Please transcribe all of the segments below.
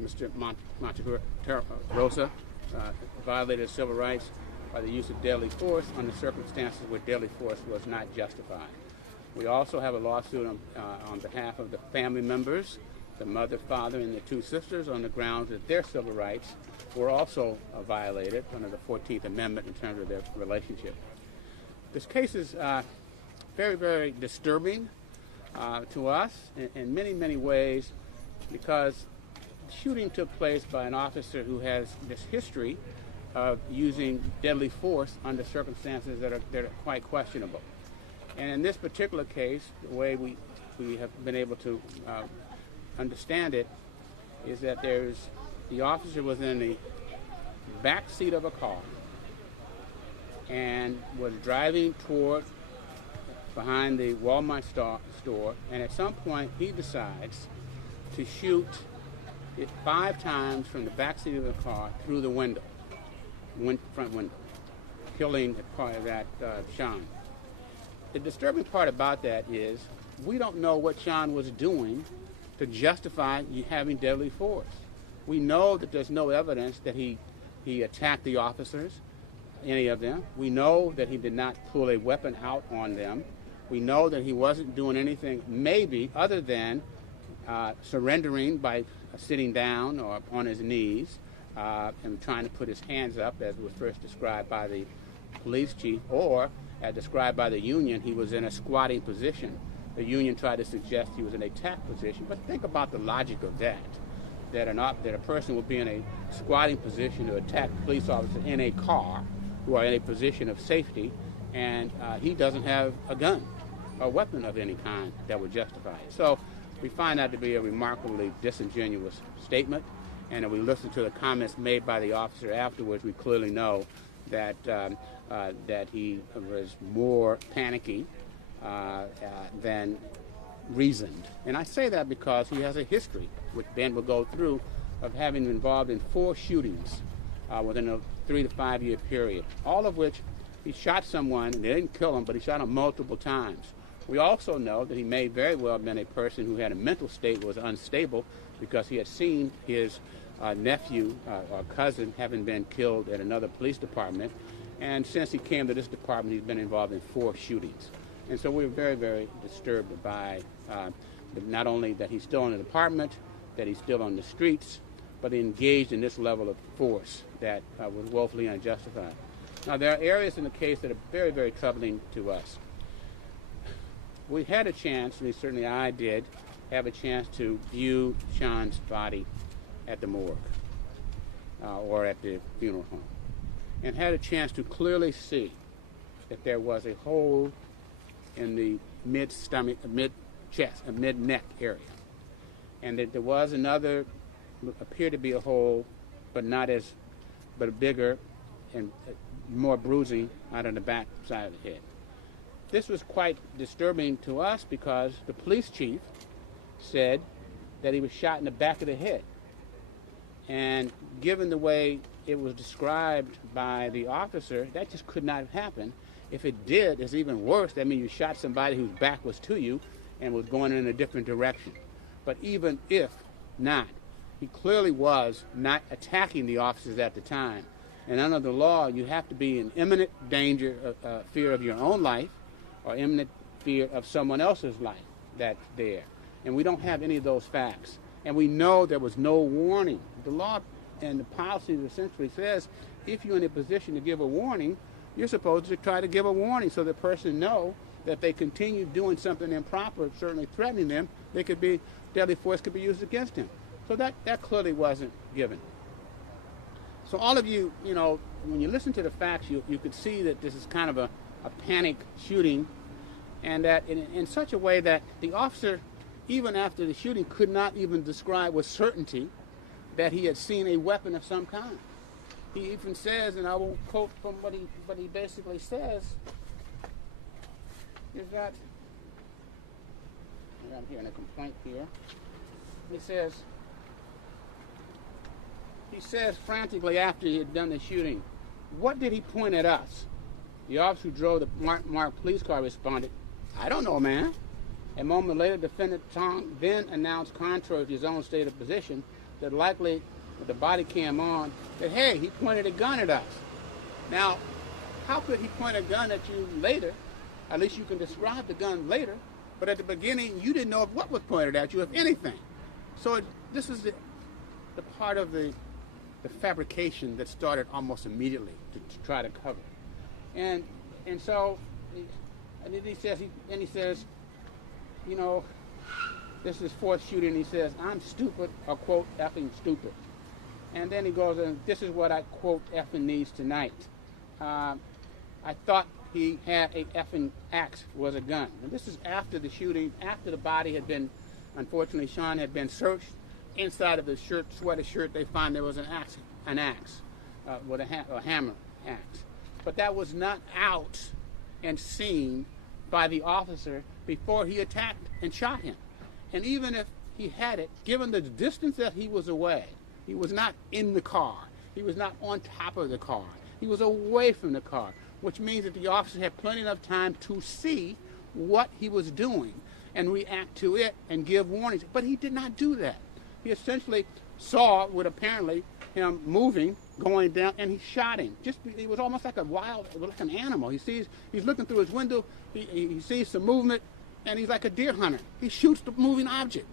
Mr. Monterrosa violated civil rights by the use of deadly force under circumstances where deadly force was not justified. We also have a lawsuit on behalf of the family members, the mother, father, and the two sisters, on the grounds that their civil rights were also violated under the 14th Amendment in terms of their relationship. This case is very, very disturbing to us in many, many ways, because the shooting took place by an officer who has this history of using deadly force under circumstances that are quite questionable. And in this particular case, the way we have been able to understand it is that the officer was in the back seat of a car and was driving toward behind the Walmart store, and at some point he decides to shoot it 5 times from the back seat of the car through the front window, killing Sean. The disturbing part about that is we don't know what Sean was doing to justify having deadly force. We know that there's no evidence that he attacked the officers, any of them. We know that he did not pull a weapon out on them. We know that he wasn't doing anything maybe other than surrendering by sitting down or on his knees and trying to put his hands up, as was first described by the police chief, or as described by the union, he was in a squatting position. The union tried to suggest he was in a attack position, but think about the logic of that a person would be in a squatting position to attack police officers in a car who are in a position of safety, and he doesn't have a gun or weapon of any kind that would justify it. So we find that to be a remarkably disingenuous statement, and if we listen to the comments made by the officer afterwards, we clearly know that he was more panicky than reasoned. And I say that because he has a history, which Ben will go through, of having been involved in 4 shootings within a 3 to 5 year period, all of which he shot someone, and they didn't kill him, but he shot him multiple times. We also know that he may very well have been a person who had a mental state that was unstable, because he had seen his nephew or cousin having been killed at another police department, and since he came to this department, he's been involved in 4 shootings. And so we're very, very disturbed by not only that he's still in the department, that he's still on the streets, but engaged in this level of force that was woefully unjustified. Now, there are areas in the case that are very, very troubling to us. We had a chance, and certainly I did, have a chance to view Sean's body at the morgue or at the funeral home, and had a chance to clearly see that there was a hole in the mid-stomach, mid-chest, a mid-neck area, and that there was another, appeared to be a hole, but a bigger and more bruising out on the back side of the head. This was quite disturbing to us because the police chief said that he was shot in the back of the head. And given the way it was described by the officer, that just could not have happened. If it did, it's even worse. That means you shot somebody whose back was to you and was going in a different direction. But even if not, he clearly was not attacking the officers at the time. And under the law, you have to be in imminent danger, fear of your own life, or imminent fear of someone else's life that's there. And we don't have any of those facts. And we know there was no warning. The law and the policy essentially says if you're in a position to give a warning, you're supposed to try to give a warning so the person know that if they continue doing something improper, certainly threatening them, deadly force could be used against him. So that clearly wasn't given. So all of you, when you listen to the facts, you could see that this is kind of a panic shooting, and that in such a way that the officer, even after the shooting, could not even describe with certainty that he had seen a weapon of some kind. He even says, and I will quote from what he basically says, is that, I'm hearing a complaint here. He says frantically after he had done the shooting, "What did he point at us?" The officer who drove the marked police car responded, "I don't know, man." A moment later, defendant Tong then announced, contrary to his own stated position, that likely, with the body cam on, that, hey, he pointed a gun at us. Now, how could he point a gun at you later? At least you can describe the gun later. But at the beginning, you didn't know what was pointed at you, if anything. So this is the part of the fabrication that started almost immediately to try to cover. And so, and then he says, you know, this is his fourth shooting. He says, I'm stupid, or quote, effing stupid. And then he goes, and this is what I quote effing needs tonight. I thought he had a effing axe was a gun. And this is after the shooting, after the body had been, unfortunately, Sean had been searched. Inside of the sweater shirt, they found there was an axe with a hammer axe. But that was not out and seen by the officer before he attacked and shot him. And even if he had it, given the distance that he was away, he was not in the car. He was not on top of the car. He was away from the car, which means that the officer had plenty of time to see what he was doing and react to it and give warnings. But he did not do that. He essentially saw with apparently him moving, going down, and he shot him. He was almost like like an animal. He's looking through his window, he sees some movement, and he's like a deer hunter. He shoots the moving object.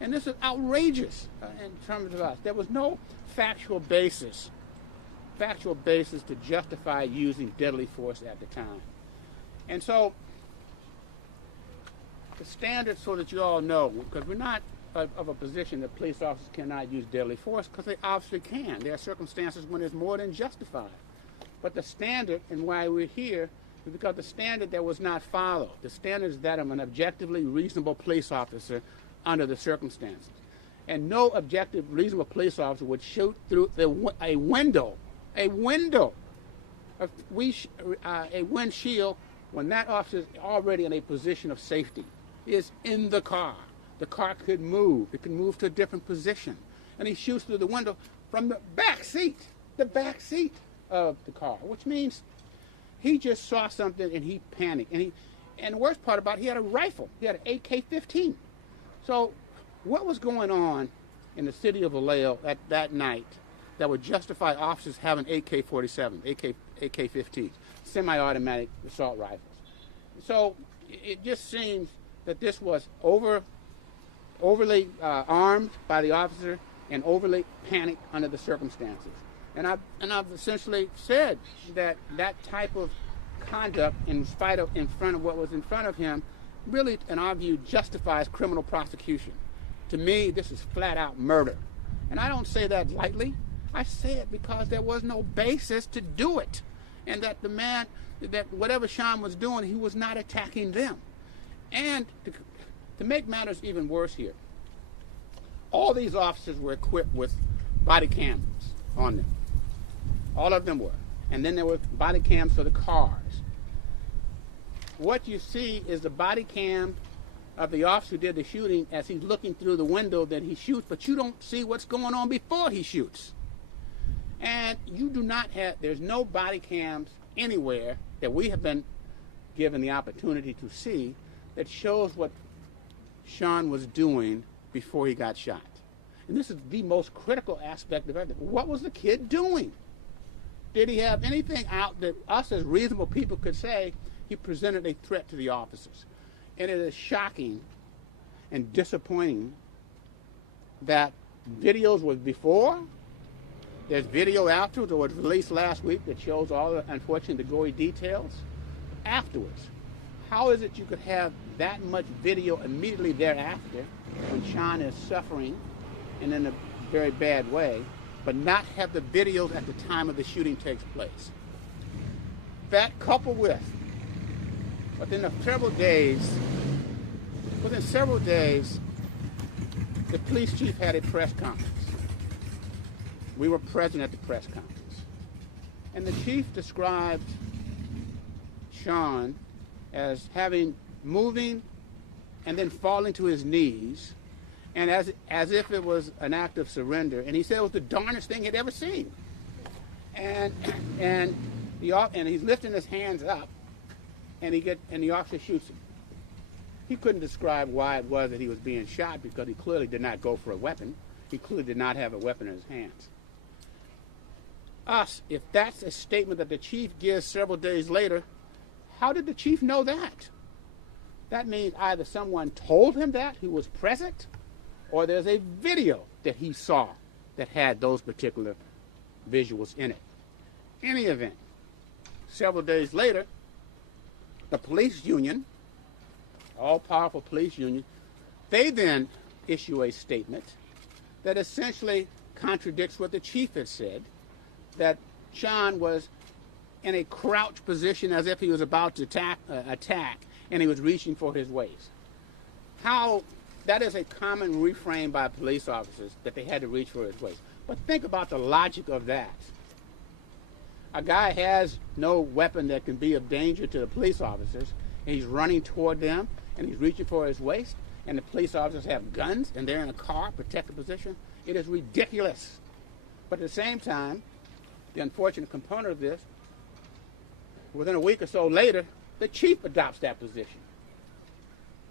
And this is outrageous in terms of us. There was no factual basis to justify using deadly force at the time. And so, the standard, so that you all know, because we're not of a position that police officers cannot use deadly force, because they obviously can. There are circumstances when it's more than justified. But the standard, and why we're here, is because the standard that was not followed. The standard is that of an objectively reasonable police officer under the circumstances. And no objective, reasonable police officer would shoot through a window, a windshield, when that officer is already in a position of safety. He is in the car. The car could move. It could move to a different position. And he shoots through the window from the back seat of the car, which means he just saw something and he panicked. And the worst part about it, he had a rifle. He had an AK-15. So what was going on in the city of Vallejo at that night that would justify officers having AK-47, AK-15, semi-automatic assault rifles? So it just seems that this was overly armed by the officer and overly panicked under the circumstances. And I've essentially said that type of conduct, in front of what was in front of him, really, in our view, justifies criminal prosecution. To me, this is flat-out murder. And I don't say that lightly. I say it because there was no basis to do it. And that that whatever Sean was doing, he was not attacking them. And to make matters even worse here, all these officers were equipped with body cams on them. All of them were. And then there were body cams for the cars. What you see is the body cam of the officer who did the shooting as he's looking through the window that he shoots, but you don't see what's going on before he shoots. And you do not have, there's no body cams anywhere that we have been given the opportunity to see that shows what Sean was doing before he got shot. And this is the most critical aspect of everything. What was the kid doing? Did he have anything out that us as reasonable people could say he presented a threat to the officers? And it is shocking and disappointing that videos was before, there's video afterwards, that was released last week, that shows all the, unfortunately, the gory details afterwards. How is it you could have that much video immediately thereafter when Sean is suffering and in a very bad way, but not have the videos at the time of the shooting takes place? That coupled with, within several days, the police chief had a press conference. We were present at the press conference. And the chief described Sean as moving and then falling to his knees, and as if it was an act of surrender. And he said it was the darnest thing he'd ever seen. And he's lifting his hands up, and the officer shoots him. He couldn't describe why it was that he was being shot, because he clearly did not go for a weapon. he clearly did not have a weapon in his hands. If that's a statement that the chief gives several days later, how did the chief know that? That means either someone told him that who was present, or there's a video that he saw that had those particular visuals in it. In any event, several days later, the police union, all-powerful police union, they then issue a statement that essentially contradicts what the chief had said, that Sean was in a crouch position as if he was about to attack, and he was reaching for his waist. That is a common refrain by police officers, that they had to reach for his waist. But think about the logic of that. A guy has no weapon that can be of danger to the police officers, and he's running toward them, and he's reaching for his waist, and the police officers have guns, and they're in a car, protected position. It is ridiculous. But at the same time, the unfortunate component of this, within a week or so later, the chief adopts that position.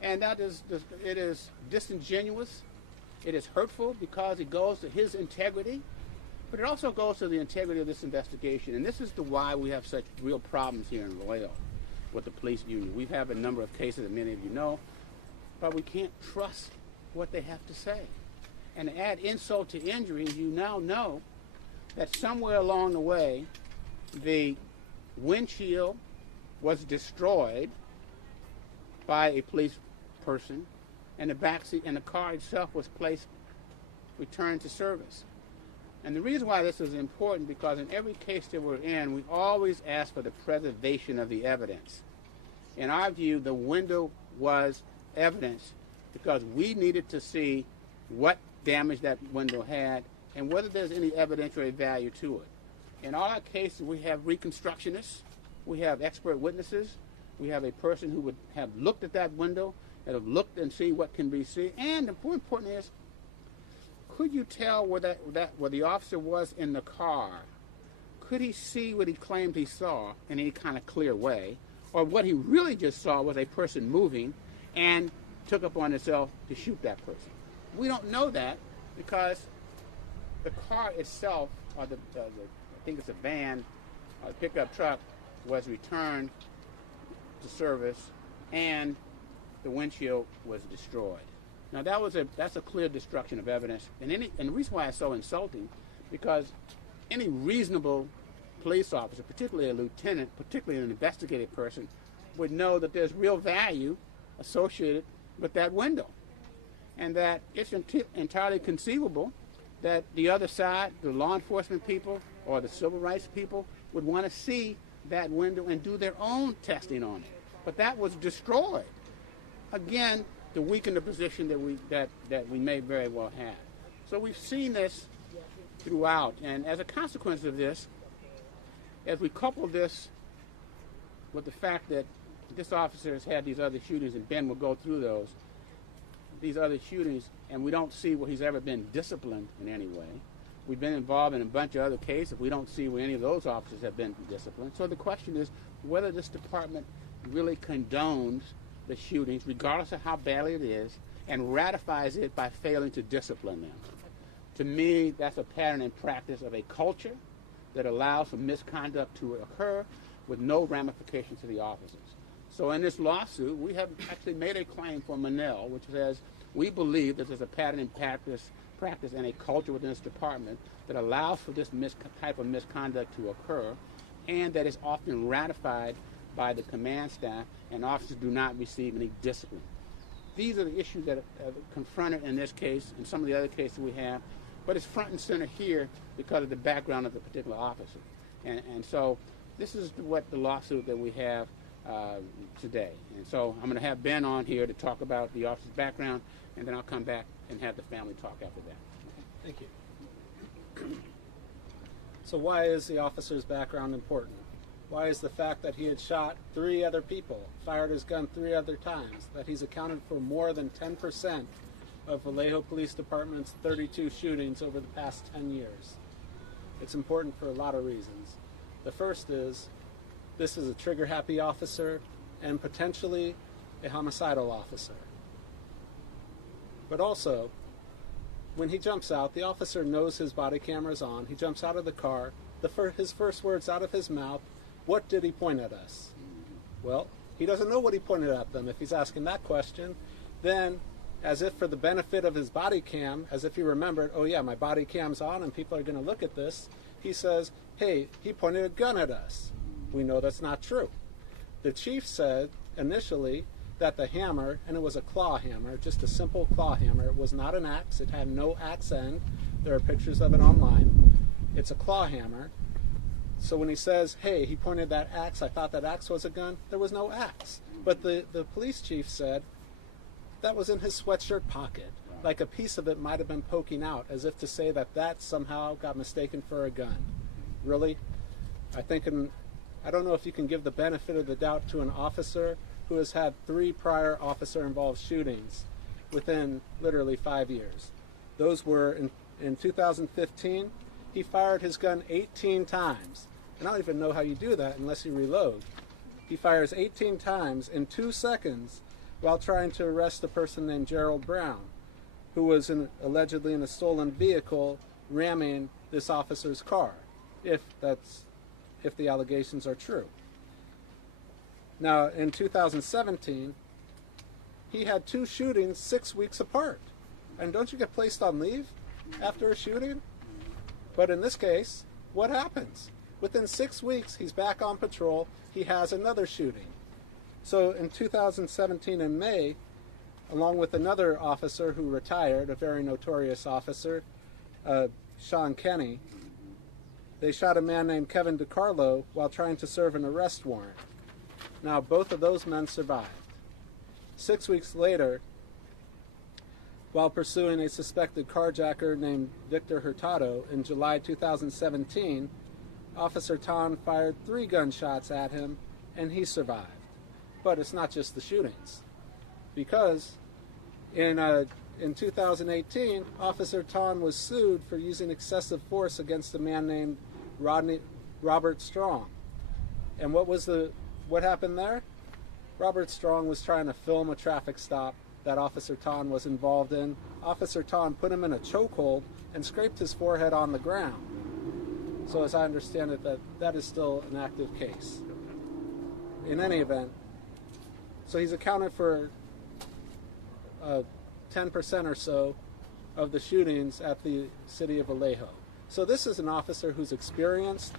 And it is disingenuous, it is hurtful because it goes to his integrity, but it also goes to the integrity of this investigation. And this is why we have such real problems here in Vallejo with the police union. We have a number of cases that many of you know, but we can't trust what they have to say. And to add insult to injury, you now know that somewhere along the way, the windshield was destroyed by a police person, and the backseat and the car itself was returned to service. And the reason why this is important, because in every case that we're in, we always ask for the preservation of the evidence. In our view, the window was evidence because we needed to see what damage that window had and whether there's any evidentiary value to it. In all our cases, we have reconstructionists, we have expert witnesses, we have a person who would have looked at that window and have looked and see what can be seen. And the more important is, could you tell where the officer was in the car? Could he see what he claimed he saw in any kind of clear way? Or what he really just saw was a person moving and took upon himself to shoot that person? We don't know that because the car itself, or I think it's a van, or a pickup truck, was returned to service and the windshield was destroyed. Now that's a clear destruction of evidence, and the reason why it's so insulting, because any reasonable police officer, particularly a lieutenant, particularly an investigative person, would know that there's real value associated with that window, and that it's entirely conceivable that the other side, the law enforcement people or the civil rights people, would want to see that window and do their own testing on it. But that was destroyed. Again, to weaken the position that we may very well have. So we've seen this throughout, and as a consequence of this, as we couple this with the fact that this officer has had these other shootings, and Ben will go through these other shootings, and we don't see where he's ever been disciplined in any way. We've been involved in a bunch of other cases. We don't see where any of those officers have been disciplined. So the question is whether this department really condones the shootings, regardless of how badly it is, and ratifies it by failing to discipline them. To me, that's a pattern and practice of a culture that allows for misconduct to occur with no ramifications to the officers. So in this lawsuit, we have actually made a claim for Manel, which says we believe that there's a pattern and practice and a culture within this department that allows for this type of misconduct to occur, and that is often ratified by the command staff, and officers do not receive any discipline. These are the issues that are confronted in this case and some of the other cases we have, but it's front and center here because of the background of the particular officer. And so this is what the lawsuit that we have today. And so I'm going to have Ben on here to talk about the officer's background, and then I'll come back and have the family talk after that. Thank you. So why is the officer's background important? Why is the fact that he had shot 3 other people, fired his gun 3 other times, that he's accounted for more than 10% of Vallejo Police Department's 32 shootings over the past 10 years? It's important for a lot of reasons. The first is, this is a trigger-happy officer and potentially a homicidal officer. But also, when he jumps out, the officer knows his body camera is on. He jumps out of the car. His first words out of his mouth, what did he point at us? Well, he doesn't know what he pointed at them. If he's asking that question, then as if for the benefit of his body cam, as if he remembered, oh yeah, my body cam's on and people are going to look at this, he says, hey, he pointed a gun at us. We know that's not true. The chief said initially that the hammer, and it was a claw hammer, just a simple claw hammer, it was not an axe, it had no axe end. There are pictures of it online. It's a claw hammer. So when he says, hey, he pointed that axe, I thought that axe was a gun, there was no axe. But the police chief said that was in his sweatshirt pocket. Like a piece of it might have been poking out, as if to say that that somehow got mistaken for a gun. Really? I don't know if you can give the benefit of the doubt to an officer who has had 3 prior officer-involved shootings within literally 5 years. Those were in 2015, he fired his gun 18 times. And I don't even know how you do that unless you reload. He fires 18 times in 2 seconds while trying to arrest a person named Gerald Brown, who was allegedly in a stolen vehicle ramming this officer's car, if the allegations are true. Now, in 2017, he had 2 shootings 6 weeks apart. And don't you get placed on leave after a shooting? But in this case, what happens? Within 6 weeks, he's back on patrol. He has another shooting. So in 2017 in May, along with another officer who retired, a very notorious officer, Sean Kenny, they shot a man named Kevin DiCarlo while trying to serve an arrest warrant. Now, both of those men survived. 6 weeks later, while pursuing a suspected carjacker named Victor Hurtado in July 2017, Officer Tan fired 3 gunshots at him, and he survived. But it's not just the shootings, because in 2018, Officer Tan was sued for using excessive force against a man named Robert Strong. And what happened there? Robert Strong was trying to film a traffic stop that Officer Tan was involved in. Officer Tan put him in a chokehold and scraped his forehead on the ground. So as I understand it, that is still an active case. In any event, so he's accounted for 10% or so of the shootings at the city of Vallejo. So this is an officer who's experienced,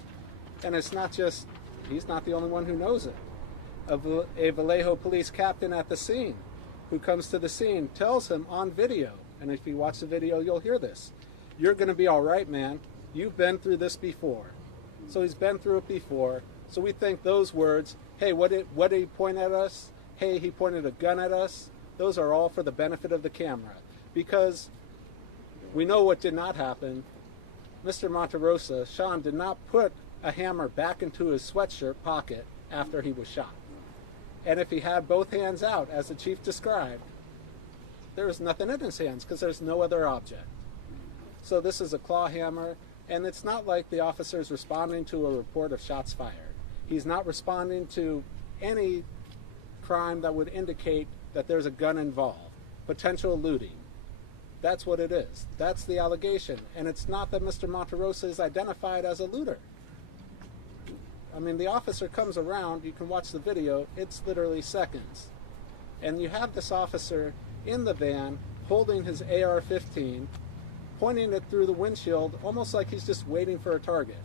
and it's not just, he's not the only one who knows it. A Vallejo police captain at the scene who comes to the scene tells him on video, and if you watch the video, you'll hear this, you're going to be all right, man. You've been through this before. So he's been through it before. So we think those words, hey, what did he point at us? Hey, he pointed a gun at us. Those are all for the benefit of the camera. Because we know what did not happen. Mr. Monterrosa, Sean, did not put a hammer back into his sweatshirt pocket after he was shot. And if he had both hands out, as the chief described, there was nothing in his hands because there's no other object. So this is a claw hammer, and it's not like the officer is responding to a report of shots fired. He's not responding to any crime that would indicate that there's a gun involved, potential looting. That's what it is. That's the allegation. And it's not that Mr. Monterrosa is identified as a looter. I mean, the officer comes around, you can watch the video, it's literally seconds. And you have this officer in the van holding his AR-15, pointing it through the windshield, almost like he's just waiting for a target.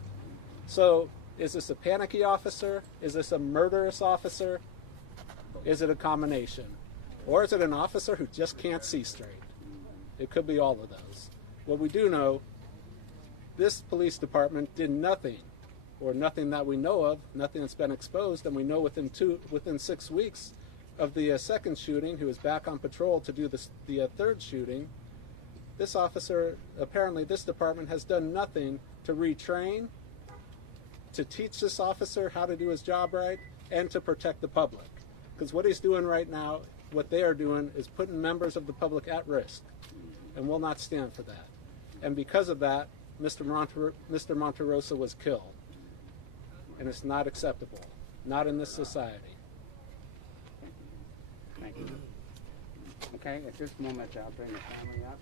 So, is this a panicky officer? Is this a murderous officer? Is it a combination? Or is it an officer who just can't see straight? It could be all of those. What we do know, this police department did nothing, or nothing that we know of, nothing that's been exposed, and we know within 6 weeks of the second shooting, who was back on patrol to do the third shooting, this officer, apparently this department has done nothing to retrain, to teach this officer how to do his job right, and to protect the public. Because what he's doing right now, what they are doing, is putting members of the public at risk, and will not stand for that. And because of that, Mr. Monterrosa was killed. And it's not acceptable, not in this society. Thank you. Okay, at this moment, I'll bring the family up.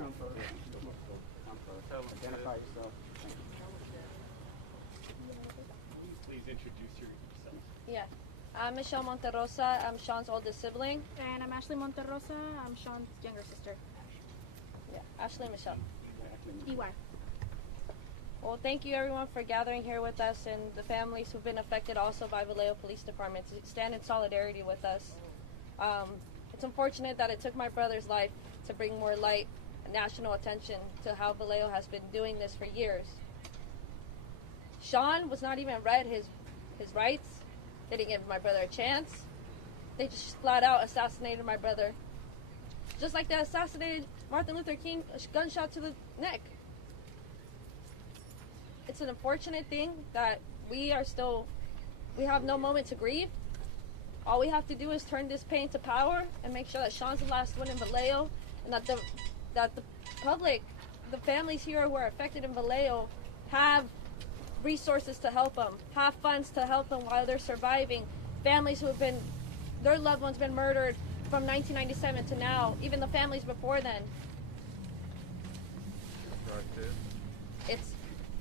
Come first. Identify yourself. Please introduce yourself. Yeah. I'm Sean Monterrosa. I'm Sean's oldest sibling. And I'm Ashley Monterrosa. I'm Sean's younger sister. Yeah, Ashley and Michelle. EY. Well, thank you everyone for gathering here with us and the families who've been affected also by Vallejo Police Department to stand in solidarity with us. It's unfortunate that it took my brother's life to bring more light and national attention to how Vallejo has been doing this for years. Sean was not even read his rights. They didn't give my brother a chance. They just flat out assassinated my brother. Just like they assassinated Martin Luther King, a gunshot to the neck. It's an unfortunate thing that we have no moment to grieve. All we have to do is turn this pain to power and make sure that Sean's the last one in Vallejo, and that the public, the families here who are affected in Vallejo, have resources to help them, have funds to help them while they're surviving. Families who have been, their loved ones been murdered from 1997 to now, even the families before then.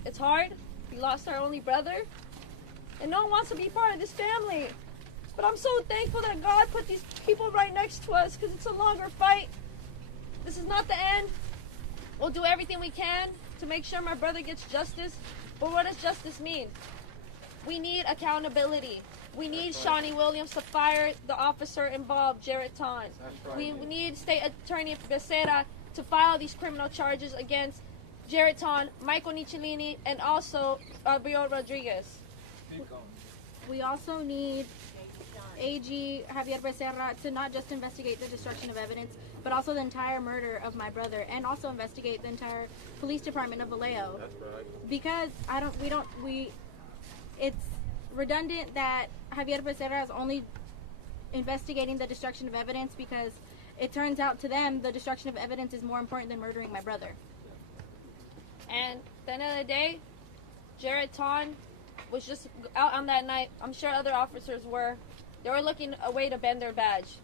It's hard. We lost our only brother, and no one wants to be part of this family. But I'm so thankful that God put these people right next to us, because it's a longer fight. This is not the end. We'll do everything we can to make sure my brother gets justice. But what does justice mean? We need accountability. We need Shawnee Williams to fire the officer involved, Jarrett Ton. We need State Attorney Becerra to file these criminal charges against Jarrett Ton, Michael Nicholini, and also Bill Rodriguez. We also need AG Javier Becerra to not just investigate the destruction of evidence, but also the entire murder of my brother, and also investigate the entire police department of Vallejo. That's right. Because it's redundant that Javier Becerra is only investigating the destruction of evidence, because it turns out to them the destruction of evidence is more important than murdering my brother. And at the end of the day, Jarrett Ton was just out on that night. I'm sure other officers were. They were looking a way to bend their badge.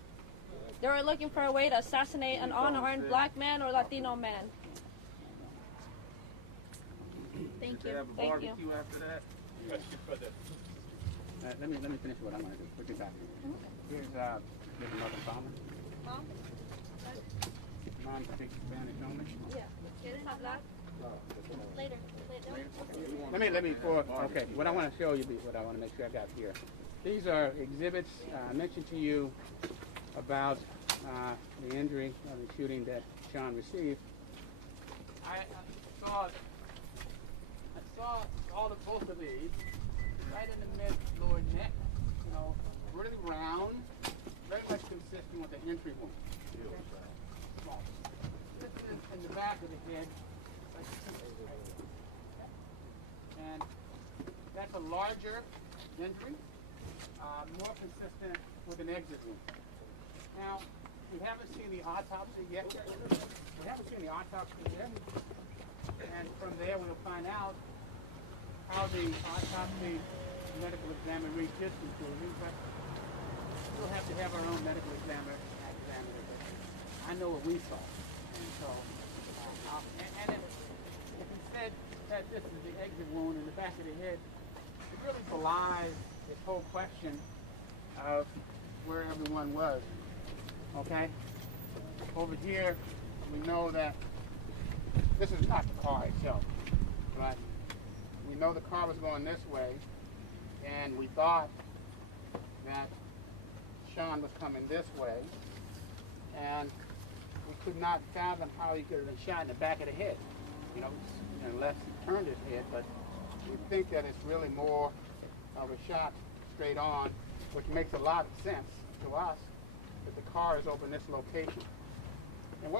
They were looking for a way to assassinate an unarmed black man or Latino man. Thank you. Thank you. After that? Question for the Let me finish what I'm going to do. Put you back. Here's Mother Palmer. Mom? Mom speaks Spanish only. Yeah. ¿Quieres hablar? Later. Let me okay, what I want to show you, what I want to make sure I got here. These are exhibits I mentioned to you about the injury of the shooting that Sean received. I saw all of both of these right in the mid-lower neck, really round, very much consistent with the entry wound. This is in the back of the head. And that's a larger injury, more consistent with an exit wound. Now, we haven't seen the autopsy yet. And from there we'll find out how the autopsy medical examiner reached his conclusion, but we'll have to have our own medical examiner examine it. I know what we saw. And so, if he said that this is the exit wound in the back of the head, it really belies this whole question of where everyone was. Okay? Over here, we know that this is not the car itself, but we know the car was going this way, and we thought that Sean was coming this way, and we could not fathom how he could have been shot in the back of the head, unless he turned his head, but we think that it's really more of a shot straight on, which makes a lot of sense to us, that the car is over in this location. And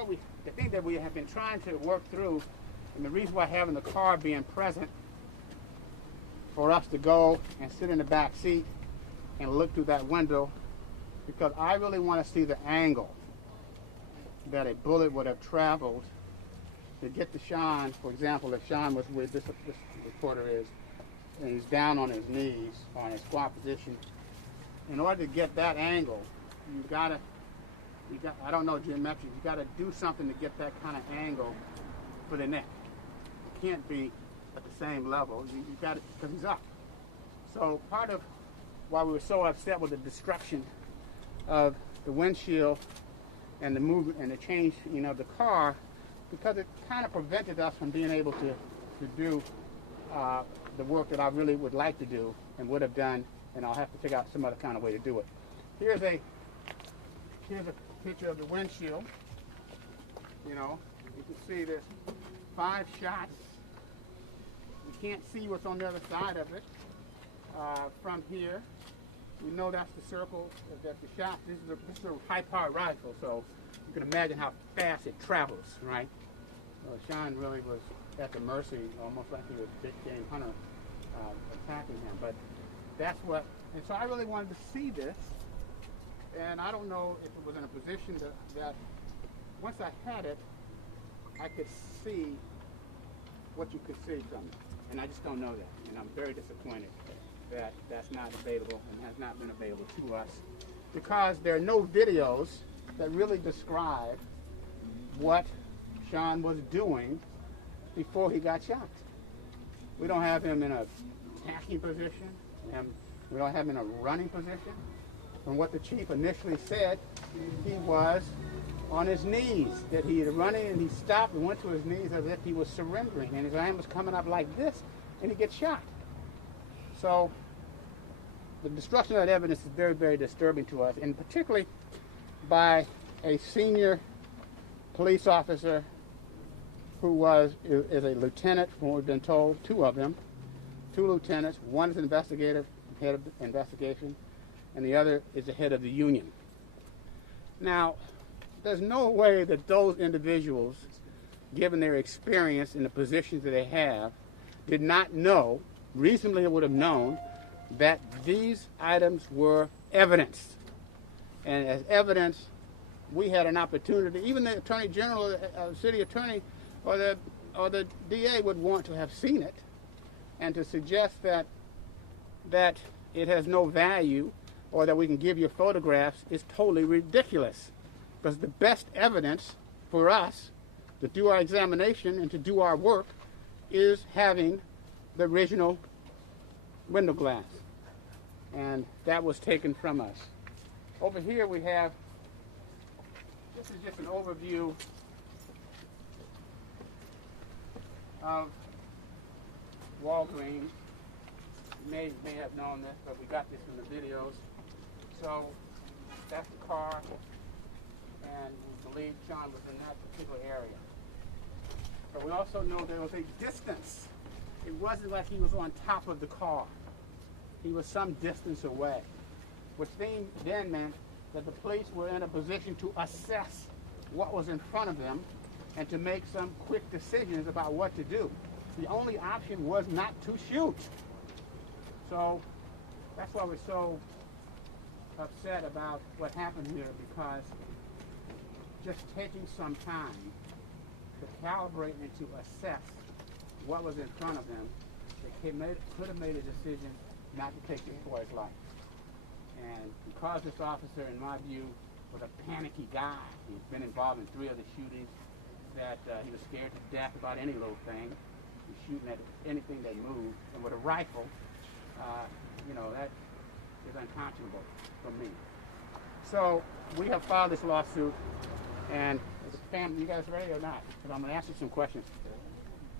the thing that we have been trying to work through, and the reason why having the car being present for us to go and sit in the back seat and look through that window, because I really want to see the angle that a bullet would have traveled to get to Sean. For example, if Sean was where this reporter is, and he's down on his knees or in a squat position, in order to get that angle, you've got to I don't know geometrics. You got to do something to get that kind of angle for the neck. It can't be at the same level. You got it because he's up. So part of why we were so upset with the destruction of the windshield and the movement and the change, of the car, because it kind of prevented us from being able to do the work that I really would like to do and would have done, and I'll have to figure out some other kind of way to do it. Here's a picture of the windshield. You can see there's 5 shots. You can't see what's on the other side of it from here. We know that's the circle that the shot. This is a high-powered rifle, so you can imagine how fast it travels, right? Sean really was at the mercy, almost like he was a big game hunter attacking him. But that's what, and so I really wanted to see this, and I don't know if it was in a position that once I had it, I could see what you could see from it. And I just don't know that, and I'm very disappointed that that's not available and has not been available to us, because there are no videos that really describe what Sean was doing before he got shot. We don't have him in a attacking position, and we don't have him in a running position. From what the chief initially said, he was on his knees, that he was running and he stopped and went to his knees as if he was surrendering, and his hand was coming up like this, and he gets shot. So the destruction of that evidence is very, very disturbing to us, and particularly by a senior police officer who is a lieutenant, from what we've been told, 2 of them, 2 lieutenants. One is investigative, head of the investigation, and the other is the head of the union. Now, there's no way that those individuals, given their experience in the positions that they have, did not know, reasonably would have known, that these items were evidence. And as evidence, we had an opportunity, even the Attorney General, City Attorney, or the DA would want to have seen it, and to suggest that it has no value or that we can give you photographs is totally ridiculous. Because the best evidence for us to do our examination and to do our work is having the original window glass. And that was taken from us. Over here we have, this is just an overview of Walgreens. You may have known this, but we got this from the videos. So that's the car, and we believe Sean was in that particular area. But we also know there was a distance. It wasn't like he was on top of the car. He was some distance away, which then meant that the police were in a position to assess what was in front of them and to make some quick decisions about what to do. The only option was not to shoot. So that's why we're so upset about what happened here, because just taking some time to calibrate and to assess what was in front of them, they could have made a decision not to take this boy's life. And because this officer, in my view, was a panicky guy, he's been involved in 3 other shootings, that he was scared to death about any little thing. He was shooting at anything that moved, and with a rifle, that is unconscionable for me. So we have filed this lawsuit, and as a family, you guys ready or not? Because I'm going to ask you some questions.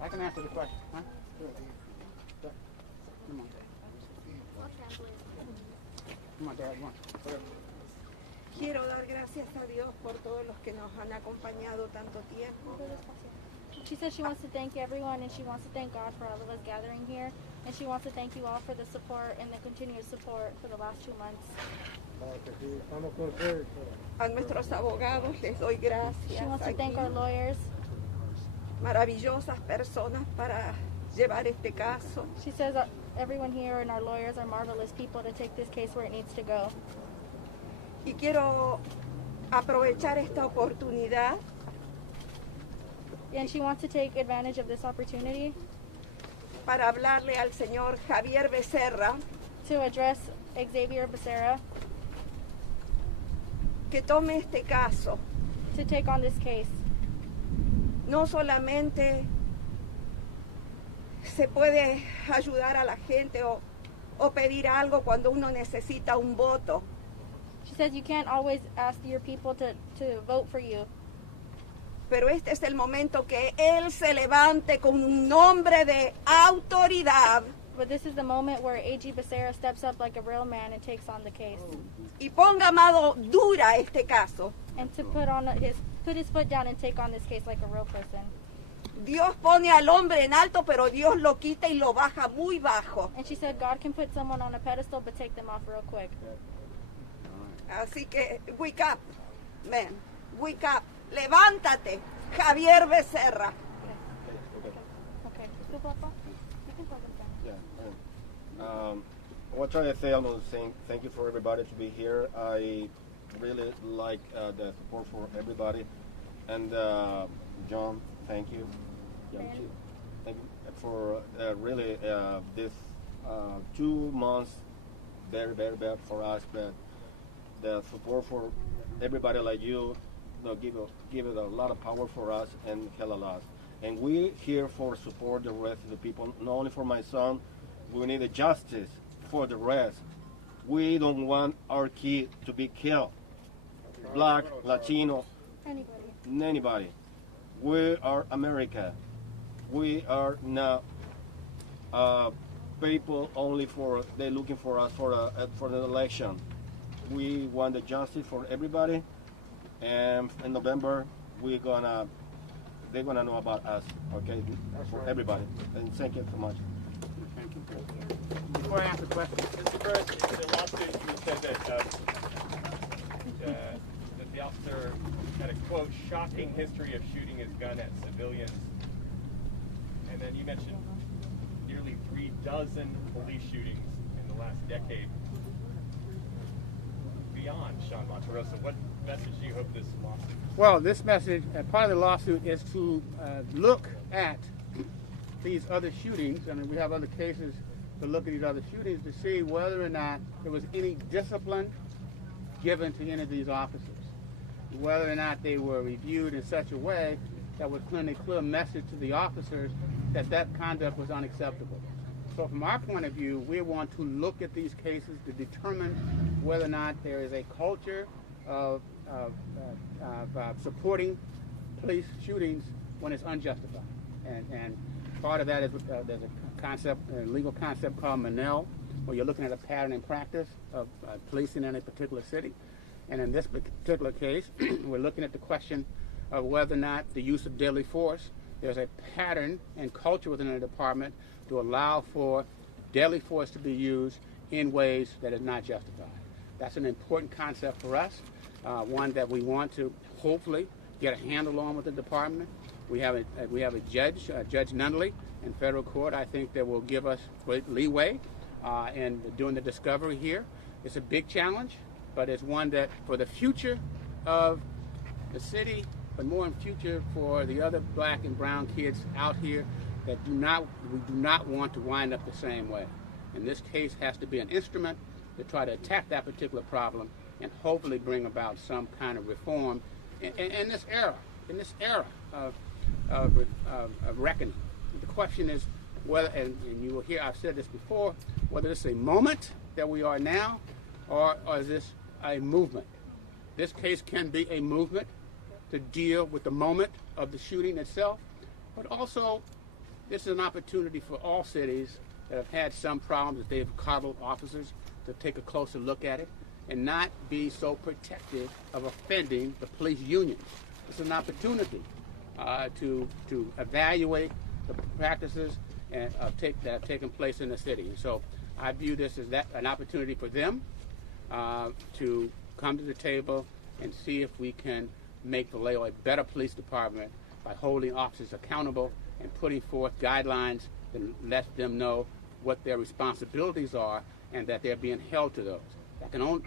I can answer the question, huh? Come on. Come on, Dad. Come on. Quiero dar gracias a Dios por todos los que nos han acompañado tanto tiempo. She says she wants to thank everyone, and she wants to thank God for all of us gathering here, and she wants to thank you all for the support and the continued support for the last 2 months. A nuestros abogados les doy gracias. She wants to thank Aquí, our lawyers. maravillosas personas para llevar este caso. She says everyone here and our lawyers are marvelous people to take this case where it needs to go. Y quiero aprovechar esta oportunidad And she wants to take advantage of this opportunity para hablarle al señor Javier Becerra, to address Xavier Becerra, que que tome este caso. to take on this case. No solamente se puede ayudar a la gente o pedir algo cuando uno necesita un voto. She says you can't always ask your people to vote for you. Pero este es el momento que él se levante con un nombre de autoridad But this is the moment where A.G. Becerra steps up like a real man and takes on the case. y ponga mano dura este caso. And to put his foot down and take on this case like a real person. Dios pone al hombre en alto, pero Dios lo quita y lo baja muy bajo. And she said God can put someone on a pedestal but take them off real quick. Así que, wake up, man, wake up. Levántate, Javier Becerra. Okay. You can plug them down. Yeah. What try to say, I'm saying thank you for everybody to be here. I really like the support for everybody. And John, thank you. Thank you for really this 2 months very, very bad for us, but the support for everybody like you give it a lot of power for us and help a lot. And we here for support the rest of the people, not only for my son. We need a justice for the rest. We don't want our kid to be killed. Black, Latino, anybody. We are America. We are not people only they're looking for us for the election. We want the justice for everybody. And in November, they're gonna know about us, okay, for everybody. And thank you so much. Thank you. Before I ask the question, Mr. Burris, in the lawsuit you said that the officer had a, quote, shocking history of shooting his gun at civilians. And then you mentioned nearly 36 police shootings in the last decade. Beyond Sean Monterrosa, what message do you hope this lawsuit? well, this message, part of the lawsuit is to look at these other shootings. I mean, we have other cases to look at these other shootings to see whether or not there was any discipline given to any of these officers, whether or not they were reviewed in such a way that would send a clear message to the officers that that conduct was unacceptable. So from our point of view, we want to look at these cases to determine whether or not there is a culture of supporting police shootings when it's unjustified. And part of that is there's a legal concept called Manel, where you're looking at a pattern and practice of policing in a particular city. And in this particular case, we're looking at the question of whether or not the use of deadly force, there's a pattern and culture within the department to allow for deadly force to be used in ways that is not justified. That's an important concept for us, one that we want to hopefully get a handle on with the department. We have a judge, Judge Nunley, in federal court, I think, that will give us great leeway in doing the discovery here. It's a big challenge, but it's one that for the future of the city, but more in future for the other black and brown kids out here that we do not want to wind up the same way. And this case has to be an instrument to try to attack that particular problem and hopefully bring about some kind of reform in this era of reckoning. The question is whether, and you will hear I've said this before, whether it's a moment that we are now or is this a movement. This case can be a movement to deal with the moment of the shooting itself, but also this is an opportunity for all cities that have had some problems that they've coddled officers to take a closer look at it and not be so protective of offending the police unions. It's an opportunity to evaluate the practices that have taken place in the city. And so I view this as an opportunity for them to come to the table and see if we can make Vallejo a better police department by holding officers accountable and putting forth guidelines that let them know what their responsibilities are and that they're being held to those.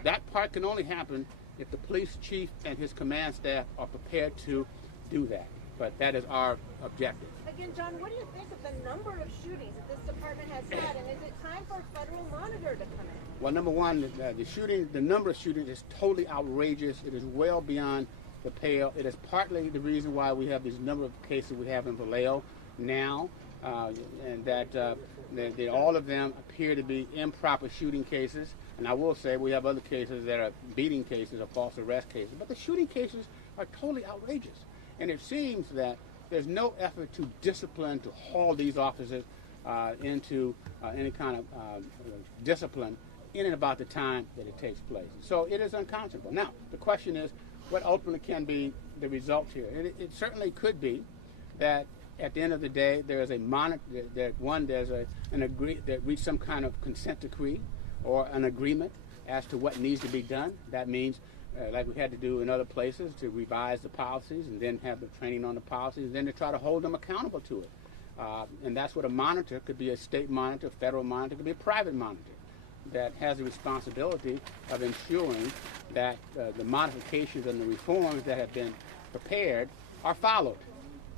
That part can only happen if the police chief and his command staff are prepared to do that. But that is our objective. Again, John, what do you think of the number of shootings that this department has had, and is it time for a federal monitor to come in? Well, number one, the number of shootings is totally outrageous. It is well beyond the pale. It is partly the reason why we have these number of cases we have in Vallejo now, and that all of them appear to be improper shooting cases. And I will say we have other cases that are beating cases or false arrest cases. But the shooting cases are totally outrageous. And it seems that there's no effort to discipline, to haul these officers into any kind of discipline in and about the time that it takes place. So it is unconscionable. Now, the question is, what ultimately can be the result here? It certainly could be that at the end of the day, there is a reach some kind of consent decree or an agreement as to what needs to be done. That means, like we had to do in other places, to revise the policies and then have the training on the policies and then to try to hold them accountable to it. And that's what a monitor could be: a state monitor, a federal monitor, could be a private monitor that has the responsibility of ensuring that the modifications and the reforms that have been prepared are followed.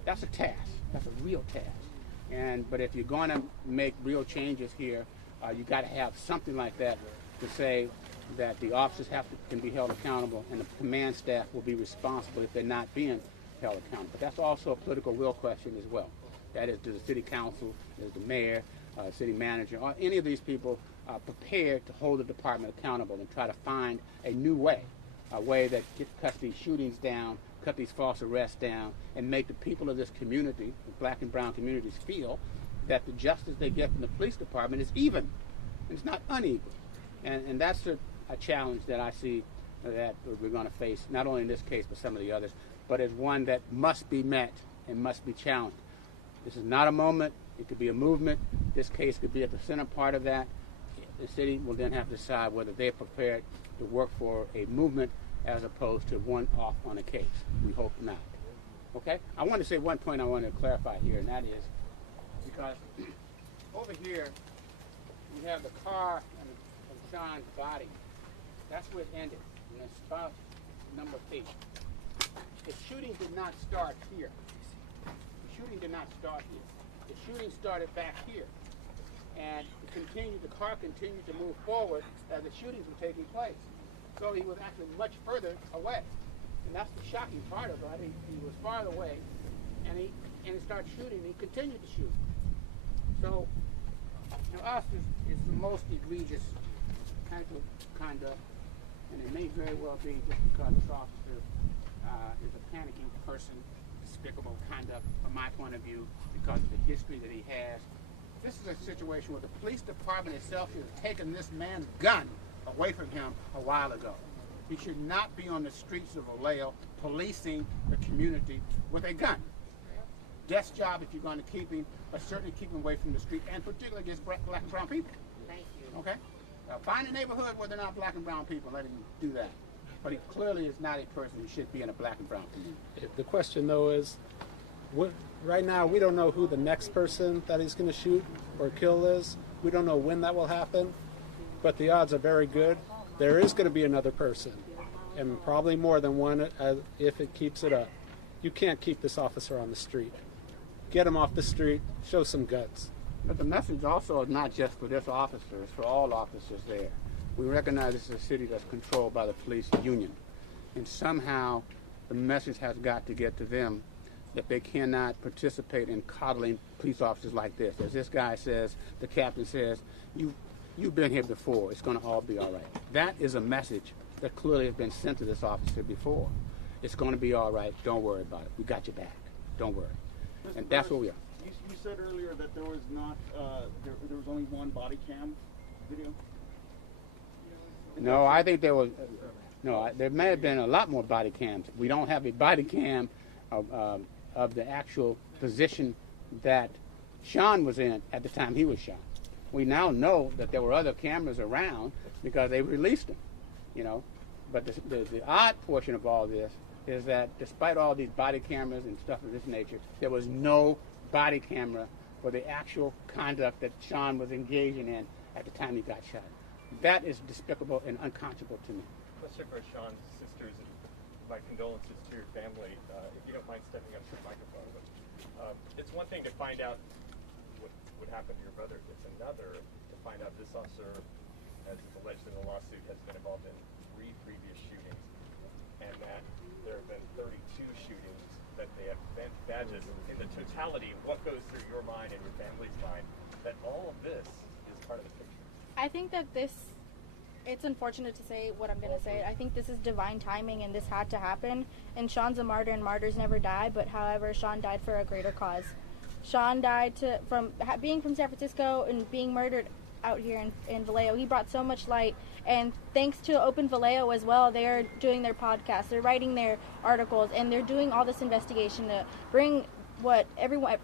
That's a task. That's a real task. But if you're going to make real changes here, you got to have something like that to say that the officers can be held accountable and the command staff will be responsible if they're not being held accountable. But that's also a political will question as well. That is, does the city council, does the mayor, city manager, or any of these people prepared to hold the department accountable and try to find a new way, a way that cuts these shootings down, cut these false arrests down, and make the people of this community, the black and brown communities, feel that the justice they get from the police department is even. It's not unequal. And that's a challenge that I see that we're going to face, not only in this case, but some of the others, but as one that must be met and must be challenged. This is not a moment. It could be a movement. This case could be at the center part of that. The city will then have to decide whether they're prepared to work for a movement as opposed to one off on a case. We hope not. Okay? I want to say one point I want to clarify here, and that is because over here we have the car and Sean's body. That's where it ended. And it's about number 8. The shooting did not start here. The shooting did not start here. The shooting started back here. And the car continued to move forward as the shootings were taking place. So he was actually much further away. And that's the shocking part of it. He was farther away, and he started shooting, and he continued to shoot. So, to us, it's the most egregious kind of conduct, and it may very well be just because this officer is a panicking person, despicable conduct from my point of view, because of the history that he has. This is a situation where the police department itself should have taken this man's gun away from him a while ago. He should not be on the streets of Vallejo policing the community with a gun. Desk job, if you're going to keep him, but certainly keep him away from the street, and particularly against black and brown people. Thank you. Okay? Find a neighborhood where they're not black and brown people, let him do that. But he clearly is not a person who should be in a black and brown community. The question, though, is right now we don't know who the next person that he's going to shoot or kill is. We don't know when that will happen, but the odds are very good. There is going to be another person, and probably more than one if it keeps it up. You can't keep this officer on the street. Get him off the street, show some guts. But the message also is not just for this officer, it's for all officers there. We recognize this is a city that's controlled by the police union. And somehow the message has got to get to them that they cannot participate in coddling police officers like this. As this guy says, the captain says, you've been here before, it's going to all be all right. That is a message that clearly has been sent to this officer before. It's going to be all right, don't worry about it. We got your back, don't worry. And that's where we are. You said earlier that there was not, there was only one body cam video? No, I think there was, there may have been a lot more body cams. We don't have a body cam of the actual position that Sean was in at the time he was shot. We now know that there were other cameras around because they released them, But the odd portion of all this is that despite all these body cameras and stuff of this nature, there was no body camera for the actual conduct that Sean was engaging in at the time he got shot. That is despicable and unconscionable to me. Question for Sean's sisters. My condolences to your family. If you don't mind stepping up to the microphone. It's one thing to find out what happened to your brother. It's another to find out this officer, as is alleged in the lawsuit, has been involved in 3 previous shootings, and that there have been 32 shootings that they have bent badges. In the totality, what goes through your mind and your family's mind, that all of this is part of the picture? I think that it's unfortunate to say what I'm going to say. I think this is divine timing, and this had to happen. And Sean's a martyr, and martyrs never die. But however, Sean died for a greater cause. Sean died from being from San Francisco and being murdered out here in Vallejo. He brought so much light, and thanks to Open Vallejo as well, they're doing their podcasts, they're writing their articles, and they're doing all this investigation to bring what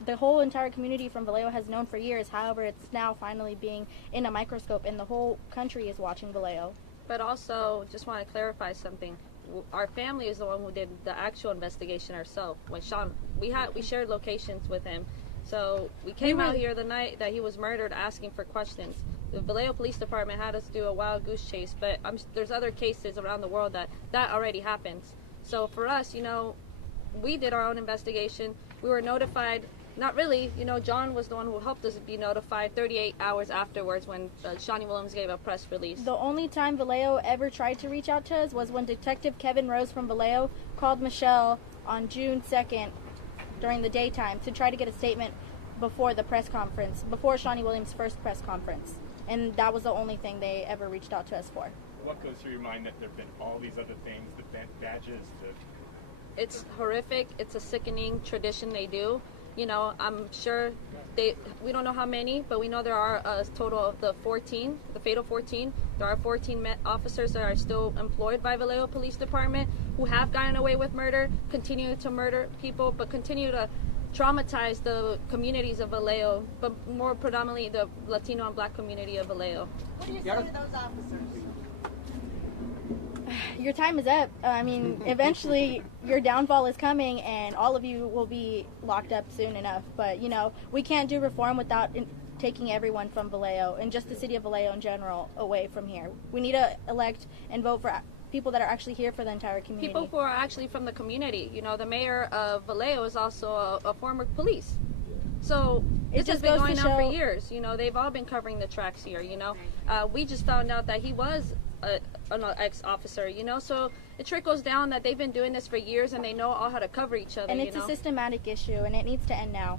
the whole entire community from Vallejo has known for years. However, it's now finally being in a microscope, and the whole country is watching Vallejo. But also, just want to clarify something. Our family is the one who did the actual investigation ourselves. When Sean, we shared locations with him. So we came out here the night that he was murdered asking for questions. The Vallejo Police Department had us do a wild goose chase, but there's other cases around the world that already happens. So for us, we did our own investigation. We were notified, not really, John was the one who helped us be notified 38 hours afterwards when Shawnee Williams gave a press release. The only time Vallejo ever tried to reach out to us was when Detective Kevin Rose from Vallejo called Michelle on June 2nd during the daytime to try to get a statement before the press conference, before Shawnee Williams' first press conference. And that was the only thing they ever reached out to us for. What goes through your mind that there have been all these other things, the bent badges, It's horrific. It's a sickening tradition they do. I'm sure we don't know how many, but we know there are a total of the fatal 14. There are 14 officers that are still employed by Vallejo Police Department who have gotten away with murder, continue to murder people, but continue to traumatize the communities of Vallejo, but more predominantly the Latino and Black community of Vallejo. What do you say to those officers? Your time is up. I mean, eventually your downfall is coming, and all of you will be locked up soon enough. But, we can't do reform without taking everyone from Vallejo, and just the city of Vallejo in general, away from here. We need to elect and vote for people that are actually here for the entire community. People who are actually from the community. The mayor of Vallejo is also a former police. So it's just been going on for years. They've all been covering the tracks here. We just found out that he was an ex-officer. So it trickles down that they've been doing this for years, and they know all how to cover each other. And it's a systematic issue, and it needs to end now.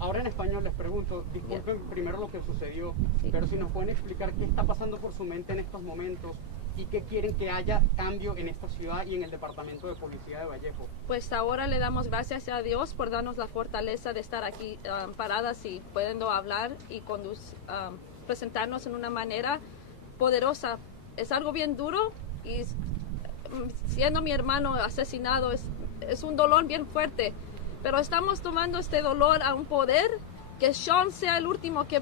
Ahora en español les pregunto, disculpen primero lo que sucedió, pero si nos pueden explicar qué está pasando por su mente en estos momentos y qué quieren que haya cambio en esta ciudad y en el departamento de policía de Vallejo. Pues ahora le damos gracias a Dios por darnos la fortaleza de estar aquí paradas y pudiendo hablar y presentarnos en una manera poderosa. Es algo bien duro y siendo mi hermano asesinado es un dolor bien fuerte. Pero estamos tomando este dolor a un poder que Sean sea el último que